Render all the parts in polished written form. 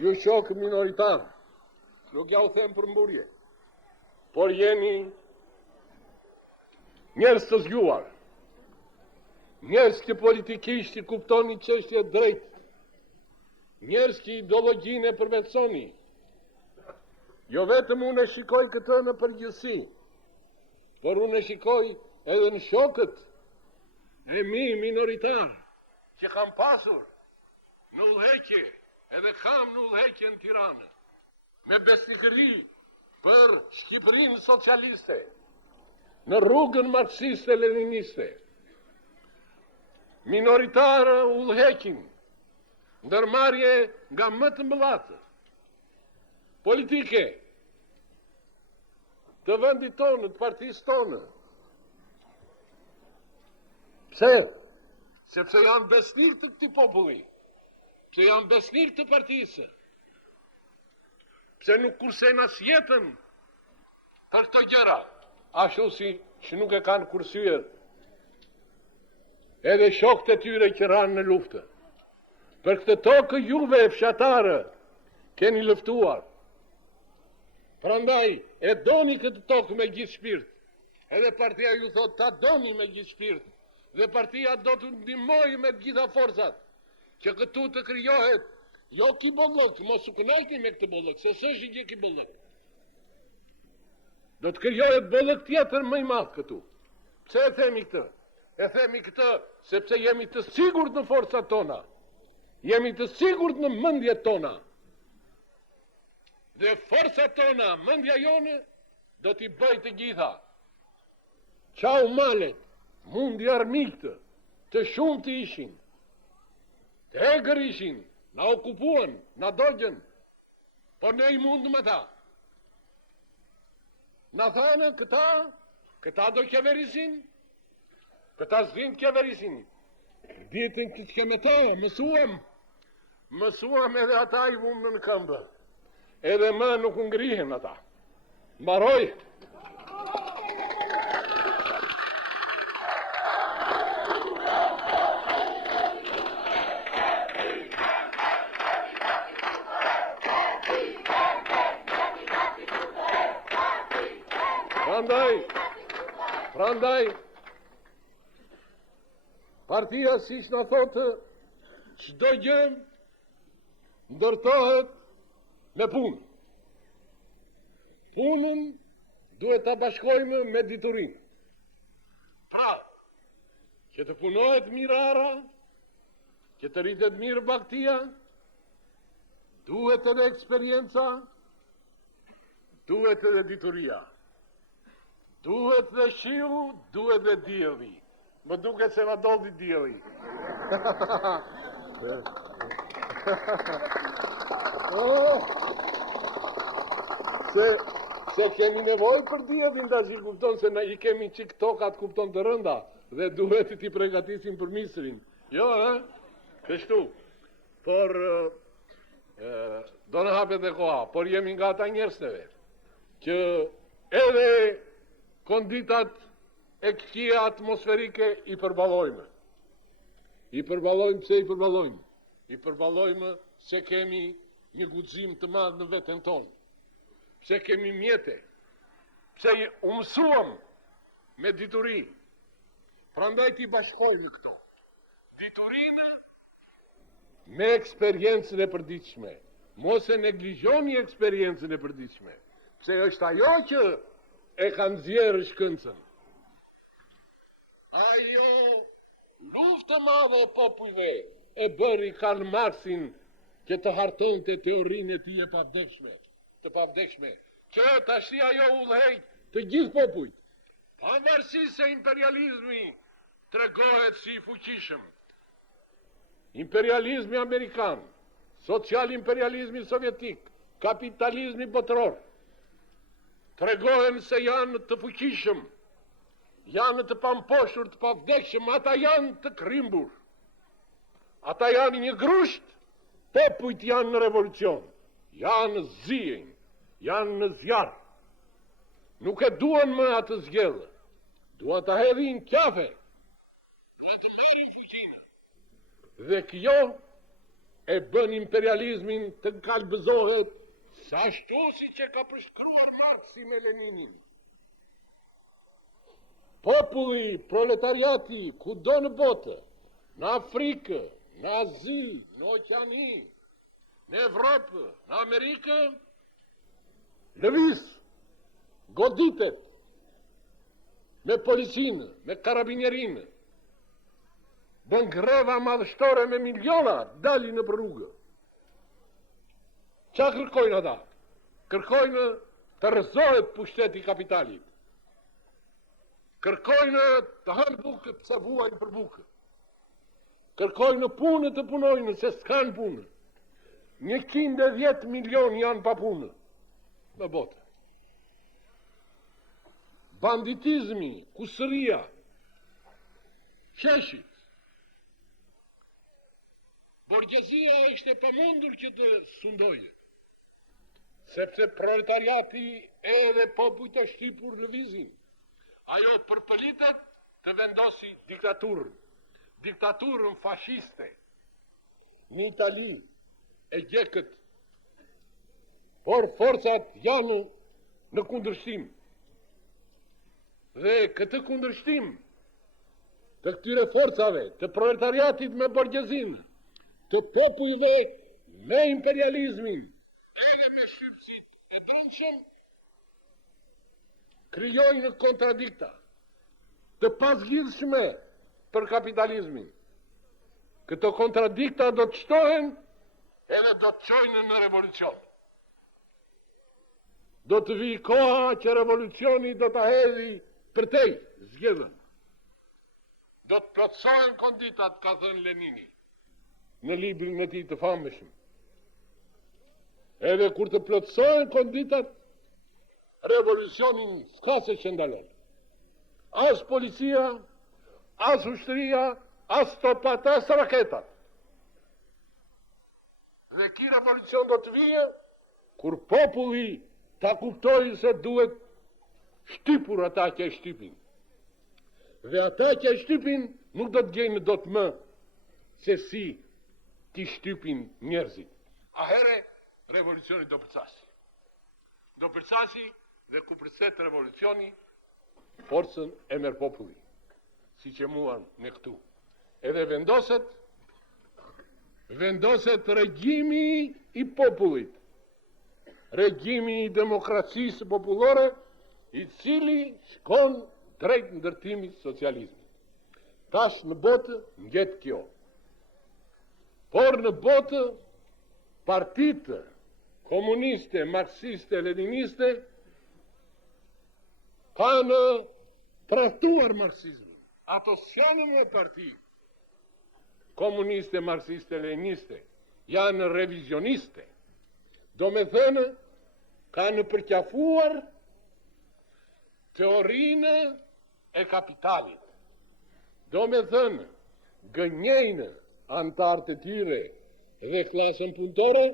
ju shok minoritar, nuk ja u them për mburje, por jeni njerëz të zgjuar, njerëz që politikisht i kuptoni çështje drejt, njerëz që ideologjinë e përvetësoni. Jo vetëm unë e shikoj këtë në përgjithësi, por unë e shikoj edhe në shokët e mi minoritar, që kam pasur në udhëheqje, edhe kam në udhëheqje në Tiranë, me besnikëri për Shqipërinë socialiste, në rrugën marksiste leniniste. Minoritarë udhëheqin, ndërmarrje nga më të mëdhatë politike të vendit tonë, të partisë tonë. Pse? Sepse janë besnik të këtij populli, pse janë besnik të partisë, pse nuk kursejnë as jetën për këto gjëra, ashtu si që nuk e kanë kursyer edhe shokët e tyre që ranë në luftë. Për këtë tokë juve fshatarë keni luftuar. Prandaj e doni këtë tokë me gjithë shpirt. Edhe partia ju thot ta doni me gjithë shpirt. Dhe partia do të ndihmojë me të gjitha forcat që këtu të krijohet jo kibollok, mos u kënaqni me këtë bollok, se s'është gjë kibollok. Do të krijohet bollok tjetër më i madh këtu. Pse e themi këtë? E themi këtë sepse jemi të sigurt në forcat tona. Jemi të sigurt në mendjet tona. Dhe forcat tona, mendja jone, do t'i bëj të gjitha. Qau malet, mundi armiktë, të shumë të ishin, të egër ishin, na okupuan, na dogjen, por ne i mundëm ata. Na thanë këta do qeverisin, këta s'vin qeverisin. Ditin që t'keme ta, mësuam edhe ata i vumë në këmbë. Edhe më nuk ngrihen ata. Mbaroj. Prandaj, partia si që në thotë, çdo gjë ndërtohet me punë. Punën duhet ta bashkojmë me diturinë. Pra, që të punohet mirë ara, që të rritet mirë baktia, duhet edhe eksperienca, duhet edhe dituria. Duhet dhe shiu, duhet dhe dielli. Më duket se na dolli dielli. Se kemi nevojë për diellin, tash i kupton se na i kemi çik tokat kupton të rënda dhe duhet t'i përgatisim për misrin. Jo, kështu. Por do në hapet dhe koha, por jemi nga ata njerëzve që edhe konditat e këtij atmosferike i përballojmë. I përballojmë pse i përballojmë? I përballojmë se kemi një guxim të madh në veten tonë. Pse kemi mjete, pse u mësuam me dituri. Prandaj t'i bashkojmë këto. Diturinë me eksperiencën e përditshme. Mos e neglizhoni eksperiencën e përditshme. Pse është ajo që e ka nxjerrë shkëndcën. Ajo luftë e madhe e popujve e bëri Karl Marxin që të hartonte teorinë e tij të pavdekshme, që tash ajo udhëheq të gjithë popujt. Pavarësisht se imperializmi tregohet si i fuqishëm. Imperializmi amerikan, social imperializmi sovjetik, kapitalizmi botëror, tregohen se janë të fuqishëm, janë të pamposhur, të pavdekshëm, ata janë të krimbur. Ata janë një grusht, popujt janë në revolucion, janë zien, janë në zjarr. Nuk e duan më atë zgjedhë, duan të hedhin qafe, duan të marrin fuqinë. Dhe kjo e bën imperializmin të kalbëzohet sa ashtu si që ka përshkruar Marksi me Leninin. Populli, proletariati, kudo në botë, në Afrikë, në Azi, në Oqeani, në Evropë, në Amerikë, lëviz, goditet, me policinë, me karabinjerinë, bën greva madhështore me miliona, dalin në rrugë. Qa kërkojnë ata? Kërkojnë të rëzohet pushteti kapitalit. Kërkojnë të hanë bukë, pëse vuajnë për bukë. Kërkojnë punë të punojnë, se s'kanë punë. 110 milion janë pa punë në botë. Banditizmi, kusëria, qeshit. Borgjezia ishte pamundur që të sundojë, sepse proletariati edhe popujt të shtypur lëvizin. Ajo përpëlitet të vendosi diktaturën, diktaturën fashiste. Në Itali e gjekët, por forcat janë në kundërshtim. Dhe këtë kundërshtim të këtyre forcave, të proletariatit me borgjezinë, të popujve me imperializmin, edhe me shqipësit e brendshëm, krijojnë kontradikta të pasgjidhshme për kapitalizmin. Këto kontradikta do të shtohen edhe do të çojnë në revolucion. Do të vi koha që revolucioni do të hedhi përtej zgjedhën. Do të plotësohen konditat, ka thënë Lenini në librin e tij të famshëm. Edhe kur të plotësohen konditat, revolucionin s'ka se që ndalon. As policia, as ushtria, as topat, as raketat. Dhe ki revolucion do të vijë kur populli ta kuptojë se duhet shtypur ata që e shtypin. Dhe ata që e shtypin nuk do të gjejnë dot më se si ti shtypin njerëzit. Ahere, revolucioni do përcasi. Do përcasi dhe ku përcet revolucioni, forcën e merr populli, si që muan në këtu. Edhe vendoset regjimi i popullit, regjimi i demokracisë popullore, i cili shkon drejt ndërtimit socializmit. Tash në botë ngjet kjo. Por në botë partitë komuniste, marksiste, leniniste kanë trahtuar marksizmin. Ato s'janë më parti komuniste, marksiste, leniniste, janë revizioniste. Do me thënë, kanë përqafuar teorinë e kapitalit. Do me thënë, gënjejnë antarët e tyre dhe klasën punëtore,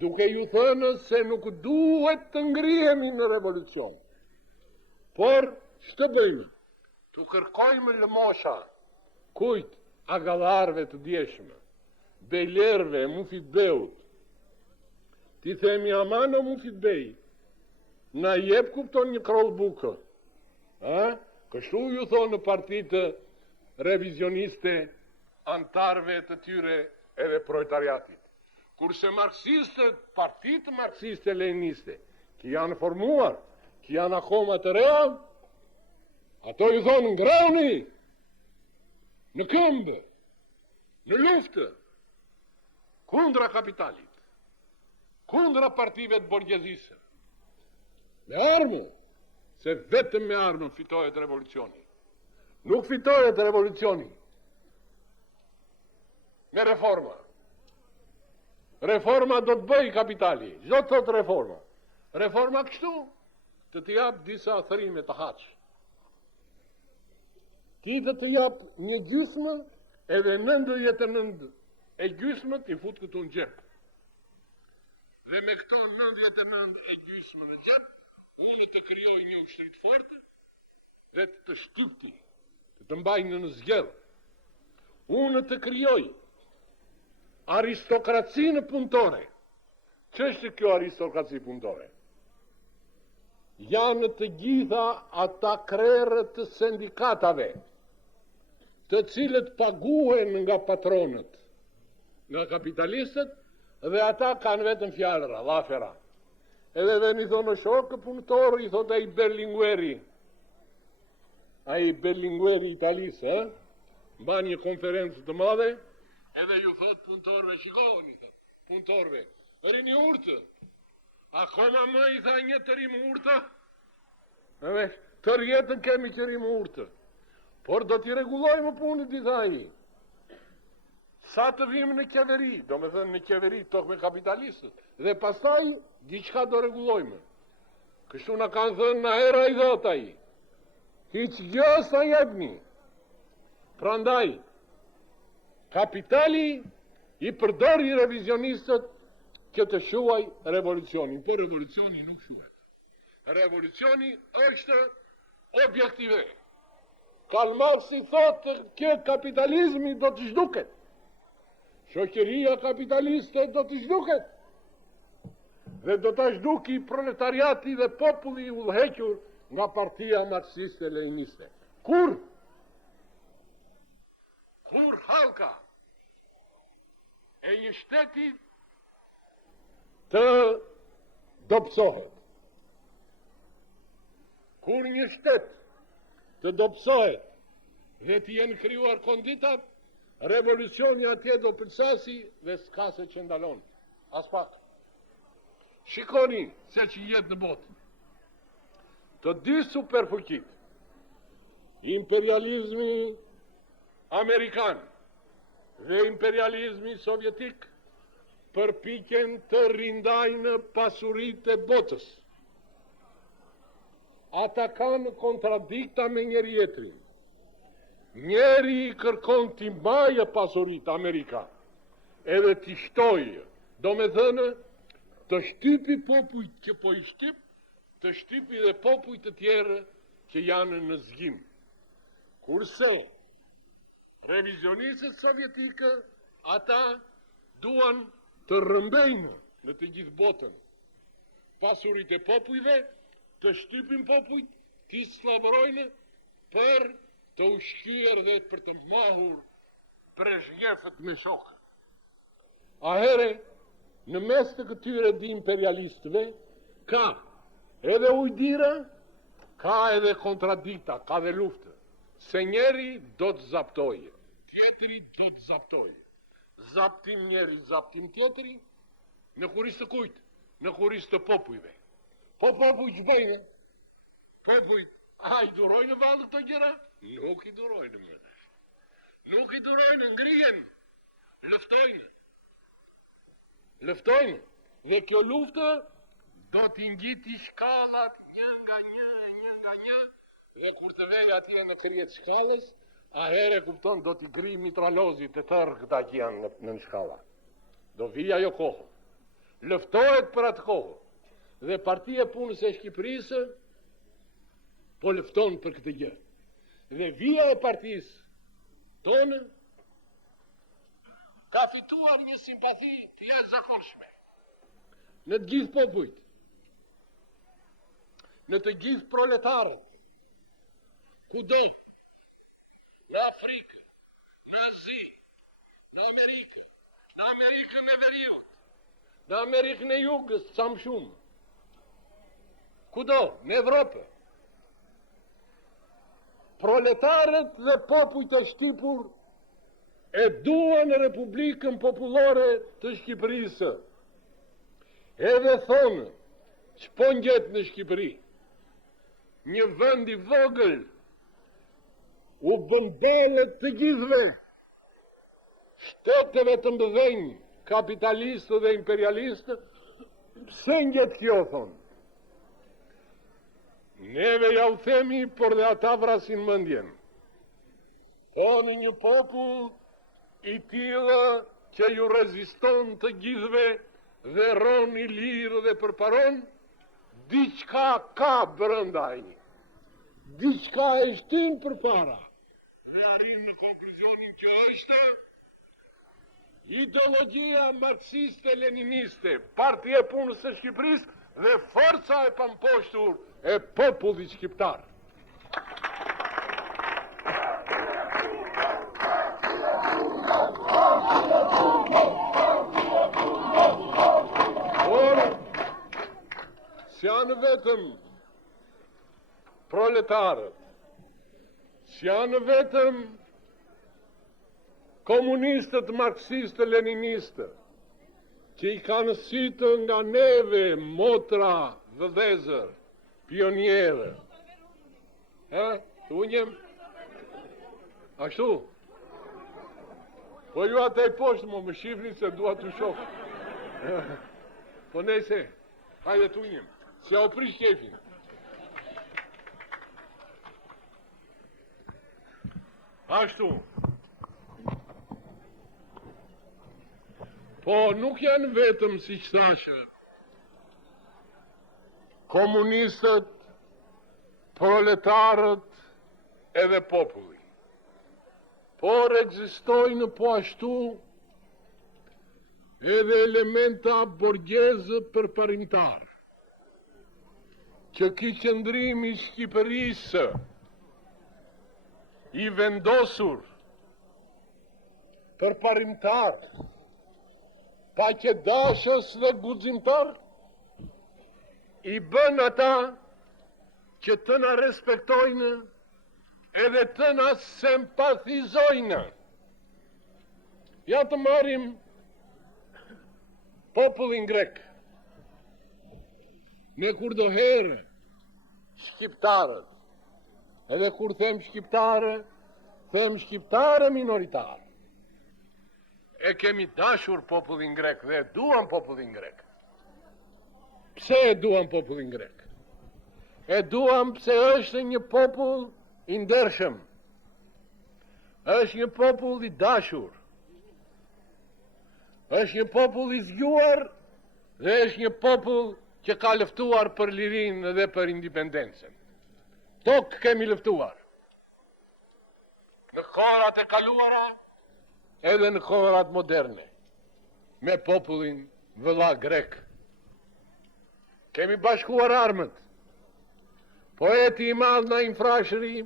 duke ju thënë se nuk duhet të ngrihemi në revolucion. Por, ç'të bëjmë? Të kërkojmë lëmosha, kujt agallarve të djeshme, bejlerve, mufit beut. Ti themi aman o mufit bej, na jep kupton një kroll bukë. Kështu ju thonë në partitë revizioniste, antarëve të tyre edhe proletariatit. Kurse marksistët, partitë marksiste leniniste, që janë formuar, që janë akoma të rea, ato ju thonë ngrahuni në këmbë, në luftë, kundra kapitalit, kundra partive të borgjezisë, me armë, se vetëm me armë fitohet revolucioni. Nuk fitohet revolucioni me reforma. Reforma do të bëj kapitali, çdo të thotë reforma. Reforma kështu, të jap disa thërime të haq. Ti të jap një gjysmë, edhe 99 e gjysmët i fut këtu në gjep. Dhe me këto 99 e gjysmë në gjep, unë të krijoj një ushtri të fortë dhe të shtypti, të mbajnë në zgjedhë. Unë të krijoj aristokracinë punëtore. Ç'është kjo aristokraci punëtore? Janë të gjitha ata krerët të sindikatave, të cilët paguhen nga patronët, nga kapitalistët, dhe ata kanë vetëm fjalëra, llafera. Edhe dhe një thonë shokë punëtor, i thotë ai Berlingueri. Ai Berlingueri italisë, mba një konferencë të madhe, edhe ju thotë punëtorve, shikoni, punëtorve, rini urtë, akoma më i tha një të rimë urtë, të rjetën kemi që rimë urtë, por do t'i regulojmë punët, i tha i. Sa të vim në qeveri, do me thënë në qeveri tokë me kapitalistët, dhe pastaj diçka do regulojmë. Kështu na kanë thënë në hera i dhota i. Hiq gjë sa jepni. Prandaj, kapitali i përdori revizionistët që të shuaj revolucionin, por revolucioni nuk shuhet. Revolucioni është objektive. Karl Marx i thotë që kapitalizmi do të zhduket. Shoqëria kapitaliste do të zhduket. Dhe do të zhduki proletariati dhe populli i udhëhequr nga partia marxiste leniniste. Kur halka e një shteti të dobësohet. Kur një shtet të dobësohet dhe të jenë krijuar konditat, revolucioni atje do përcasi dhe s'ka se që ndalon. As pak. Shikoni se që jetë në botë. Të dy superfuqit, imperializmi amerikan dhe imperializmi sovjetik, përpiqen të rindajnë pasuritë e botës. Ata kanë kontradikta me njëri tjetrin. Njeri i kërkon t'i mbajë pasuritë Amerika, edhe t'i shtojë, do me thënë, të shtypi popujt që po i shtyp, të shtypi dhe popujt të tjerë që janë në zgjim. Kurse, revizionistët sovjetikë, ata duan të rrëmbejnë në të gjithë botën pasurit e popujve, të shtypin popujt, t'i sllavorojnë për të ushqyer dhe për të mahur Brezhnevët me shokë. Ahere, në mes të këtyre di imperialistëve, ka edhe ujdira, ka edhe kontradikta, ka dhe luftë. Se njeri do të zaptojë, tjetëri do të zaptojë. Zaptim njeri, zaptim tjetëri, në kuris të kujtë, në kuris të popujve. Po popujt që bëjnë, popujt, a i durojnë vallë të gjëra? Nuk i durojnë më dhe. Nuk i durojnë, ngrihen, luftojnë. Luftojnë, dhe kjo luftë do t'i ngjiti shkallat një nga një, dhe kur të vejë atje në kryet shkallës, a here kupton do t'i gri mitralozit të tërë këta që janë në shkalla. Do vija jo kohë. Luftohet për atë kohë. Dhe partia punës e Shqipërisë po lufton për këtë gjë. Dhe vija e partisë tonë ka fituar një simpati të jashtëzakonshme në të gjithë popujt, në të gjithë proletarët, kudo, në Afrikë, në Azi, në Amerikën e Veriut, në Amerikën e Jugës, sa më shumë, kudo, në Evropë. Proletarët dhe popujt e shtypur e duan Republikën Popullore të Shqipërisë. Edhe thonë, ç'po ngjet në Shqipëri? Një vend i vogël u bën balë të gjithëve. Shteteve të mëdhenj, kapitalistë dhe imperialistë, pse ngjet kjo, thonë? Neve ja u themi, por dhe ata vrasin mendjen. Thonë një popull i tillë që ju reziston të gjithëve dhe ron i lirë dhe përparon, diçka ka brenda ai. Diçka e shtyn përpara. Dhe arrin në konkluzionin që është ideologjia marksiste-leniniste, Partia e Punës së Shqipërisë dhe forca e pamposhtur e popullit shqiptar. Por, s'janë vetëm proletarët, s'janë vetëm komunistët marksistë-leninistë, që i kanë sytë nga neve, motra, vëllezër, pionierë. Të unjem? Ashtu? Po ju atë e poshtë më shifni se dua të shokë. Po nese, hajde të unjem, si a oprish kefin. Ashtu. Po nuk janë vetëm, si që thashë, komunistët, proletarët edhe populli. Por ekzistojnë po ashtu edhe elementa borgjezë përparimtar, që ki qëndrimi Shqipërisë i vendosur përparimtar, paqedashës dhe guximtar, i bën ata që të na respektojnë edhe të na simpathizojnë. Ja të marrim popullin grek. Ne kur do herë shqiptarët, edhe kur them shqiptare minoritarë, e kemi dashur popullin grek dhe duam popullin grek. Pse e duam popullin grek? E duam pse është një popull i ndershëm, është një popull i dashur, është një popull i zgjuar dhe është një popull që ka luftuar për lirinë dhe për independencën. Tokë kemi luftuar. Në kohërat e kaluara, edhe në kohërat moderne, me popullin vëlla grek. Kemi bashkuar armët. Poeti i madh Naim Frashëri,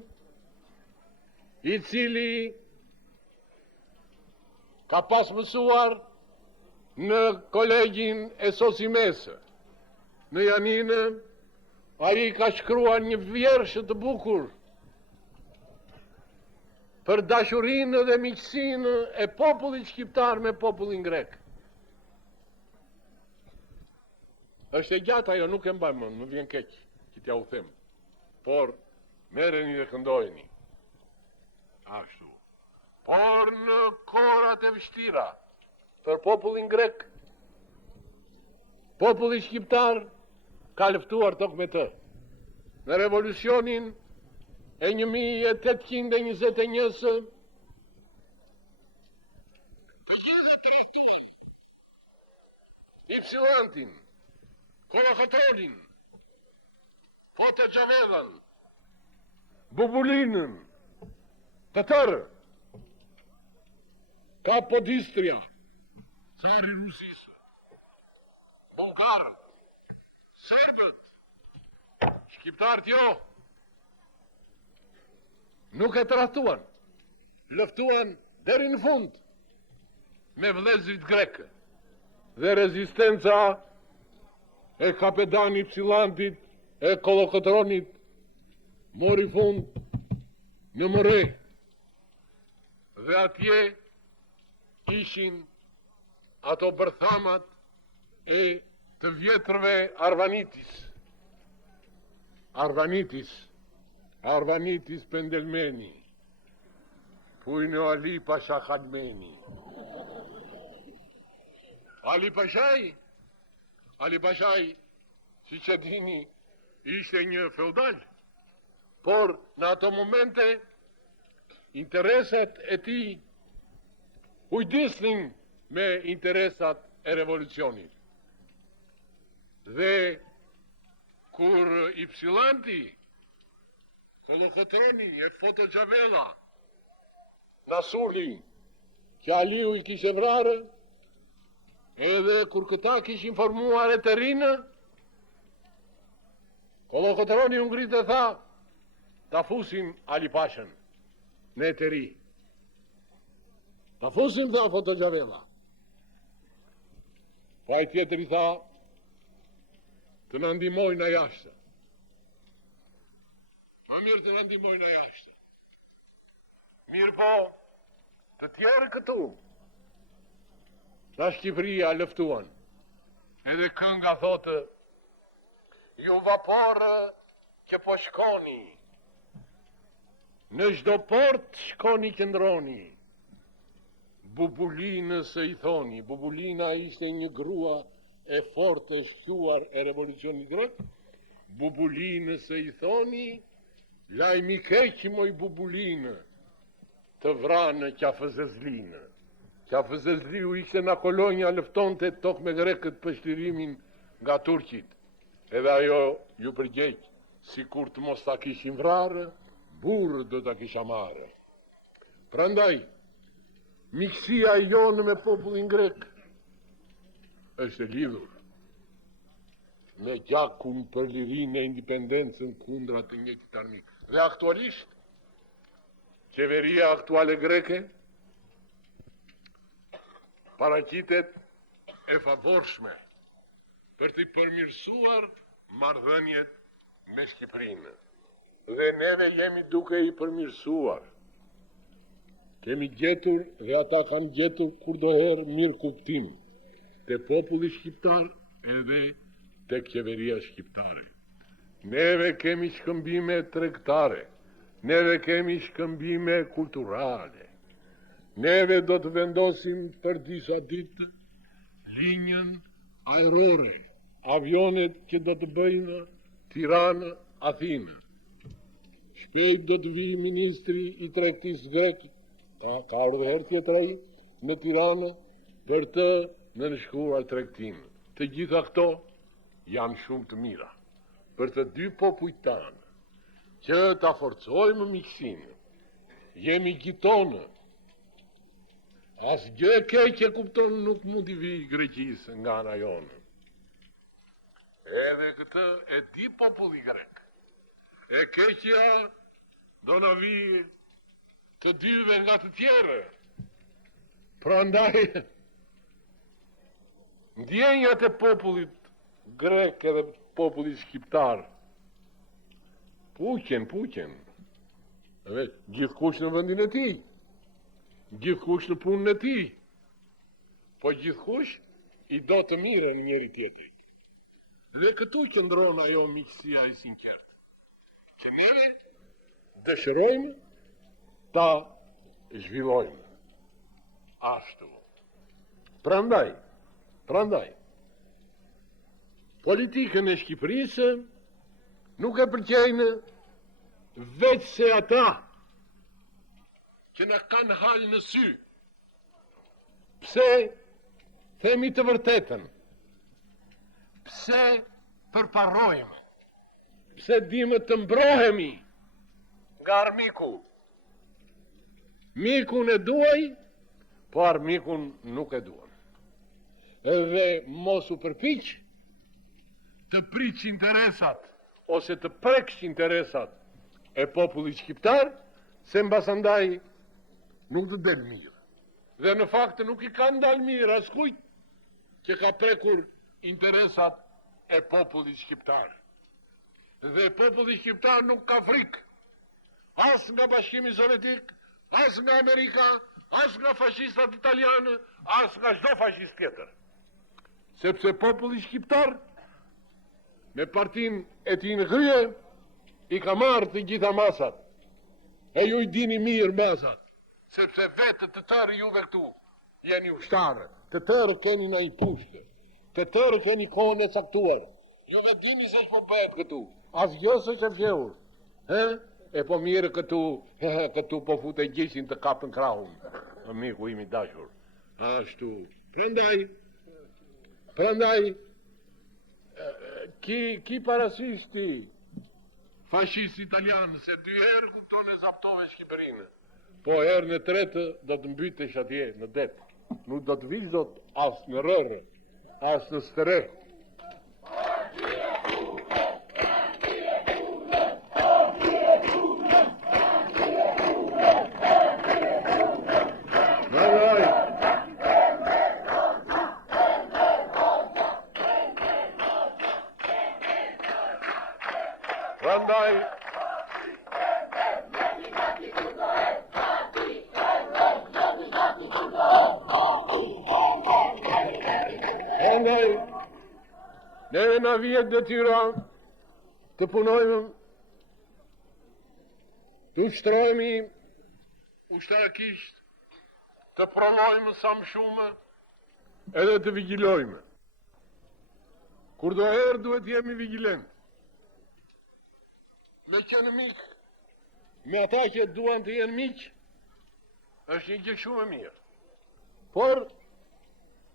i cili ka pas mësuar në kolegjin e Sosimesë, në Janinë, ai ka shkruar një vjershë të bukur për dashurinë dhe miqësinë e popullit shqiptar me popullin grek. Është e gjatë ajo, nuk e mbaj më, më vjen keq që t'ja u them. Por merreni dhe këndojeni. Ashtu. Por në kohërat e vështira për popullin grek, populli shqiptar ka luftuar tokë me të. Në revolucionin e 1821-së, Ypsilantin, Kolokotronin, Fotoçavedën, Bubulinën, të tërë, Kapodistria, Cari Rusisë, Bulgarët, Serbët, shqiptarët jo, nuk e trahtuan, luftuan deri në fund me vëllezërit grekë dhe rezistenca e kapedani Ypsilantit e Kolokotronit mori fund në Mëre dhe atje ishin ato bërthamat e të vjetrëve Arvanitis Pendelmeni, Pujnë Ali Pasha Khalmeni. Ali Pashaj, si që dini, ishte një feudal, por në ato momente interesat e tij ujdisnin me interesat e revolucionit. Dhe kur Ypsilanti, Kolokotroni e Fotoçavela na sulin që Aliu i kishe vrarë, Edhe kur këta kishin formuar e të rinë, Kolokotroni u ngrit e tha, ta fusim Ali Pashën në e të ri. Ta fusim, tha Foto Gjavella. Po ai tjetëri tha, të në ndihmojnë a jashtë. Ma mirë të në ndihmojnë a jashtë. Mirë po, të tjerë këtu, nga Shqipëria lëftuan. Edhe kënga thotë, ju vaporë që po shkoni, në çdo port shkoni qëndroni. Bubulinës e i thoni, Bubulina ishte një grua e fort e shquar e revolucionit grek, Bubulinës e i thoni, lajmi keq moj Bubulinë, të vranë Qafëzezlinë. Qafëzezliu ishte në kolonja lëftonte tok me grekët për shtirimin nga turqit. Edhe ajo ju përgjeq, si kur të mos ta kishin vrarë, burë do ta kisha marë. Prandaj, mikësia jonë me popullin grek është lidhur me gjakun për lirinë e independencën kundra të njëjtit armik. Dhe aktualisht, qeveria aktuale greke paraqitet e favorshme për të përmirësuar marrëdhëniet me Shqipërinë. Dhe neve jemi duke i përmirësuar. Kemi gjetur dhe ata kanë gjetur kurdoherë mirë kuptim te populli shqiptar edhe te qeveria shqiptare. Neve kemi shkëmbime tregtare, neve kemi shkëmbime kulturale. Neve do të vendosim për disa ditë linjën ajrore, avionet që do të bëjnë Tiranë, Athinë. Shpejt do të vijë ministri i tregtisë grek, ka ardhur herë tjetër ai në Tiranë për të nënshkruar tregtinë. Të gjitha këto janë shumë të mira për të dy popujt tanë, që ta forcojmë miqësinë. Jemi gjitonë. As gjë e keqe kupton nuk mund i vijë Greqisë nga ana jonë. Edhe këtë e di populli grek. E keqja do na vijë të dyve nga të tjerë. Prandaj ndjenjat e popullit grek edhe popullit shqiptar puqen. Gjithkush në vendin e tij. Gjithkush në punën e tij. Po gjithkush i do të mirën njëri tjetrit. Dhe këtu qëndron ajo miqësia e sinqertë, që neve dëshirojmë ta zhvillojmë. Ashtu. Prandaj, politikën e Shqipërisë nuk e pëlqejnë veç se ata që na kanë halë në sy. Pse themi të vërtetën? Pse përparrojmë? Pse dimë të mbrohemi nga armiku? Mikun e duaj, po armikun nuk e duan. Edhe mos u përpiq të priç interesat ose të preksh interesat e popullit shqiptar, se mbasandaj nuk të del mirë. Dhe në fakt nuk i kanë dalë mirë askujt që ka prekur interesat e popullit shqiptar. Dhe populli shqiptar nuk ka frikë as nga Bashkimi Sovjetik, as nga Amerika, as nga fascistat italianë, as nga çdo fashist tjetër. Sepse populli shqiptar me partinë e tij në krye i ka marrë të gjitha masat. E ju i dini mirë masat, sepse vetë të tërë juve këtu jeni ushtarë, të tërë keni në i pushtë, të tërë keni kohën e caktuar. Juve dini se ç'po bëhet këtu. Asgjë s'është e fshehur. E po mirë këtu po fute gjishin të kapën krahun. Miku im i dashur. Ashtu. Prandaj ki parasysh ti fashist italian se 2 herë kupton e zaptove Shqipërinë. Po herën e tretë do të mbytesh atje në det. nuk do të vizot as në rërë, as në stere. Prandaj, neve na vjet detyra të punojmë, të ushtrohemi ushtarakisht, të pronojmë sa më shumë, edhe të vigjilojmë. Kur do herë duhet jemi vigjilent. Me qenë mik, me ata që duan të jenë mik, është një gjë shumë e mirë. Por,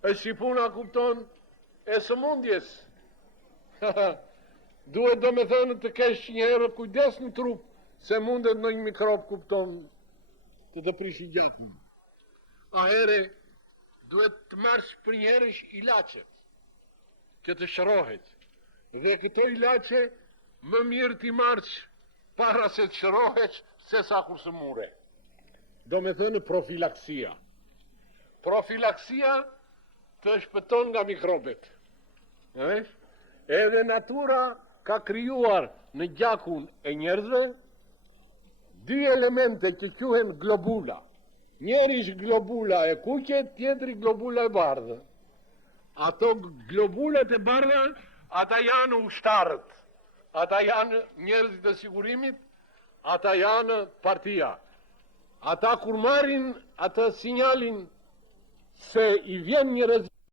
është si puna kupton e sëmundjes. Duhet do me thënë të kesh një herë kujdes në trup, se mundet në një mikrop kupton të prishi gjatën. A here, duhet të marrësh për një herësh ilaçe, që të shërohet. Dhe këto ilaçe, më mirë t'i marrësh para se të shërohesh, se sa kur së mure. Do me thënë profilaksia. Profilaksia të shpëton nga mikrobet. Edhe natura ka krijuar në gjakun e njerëzve dy elemente që quhen globula. Njëri është globula e kuqe, tjetri globula e bardhë. Ato globulat e bardha, ata janë ushtarët. Ata janë njerëzit e sigurimit, ata janë partia. Ata kur marrin atë sinjalin se i vjen një rrezik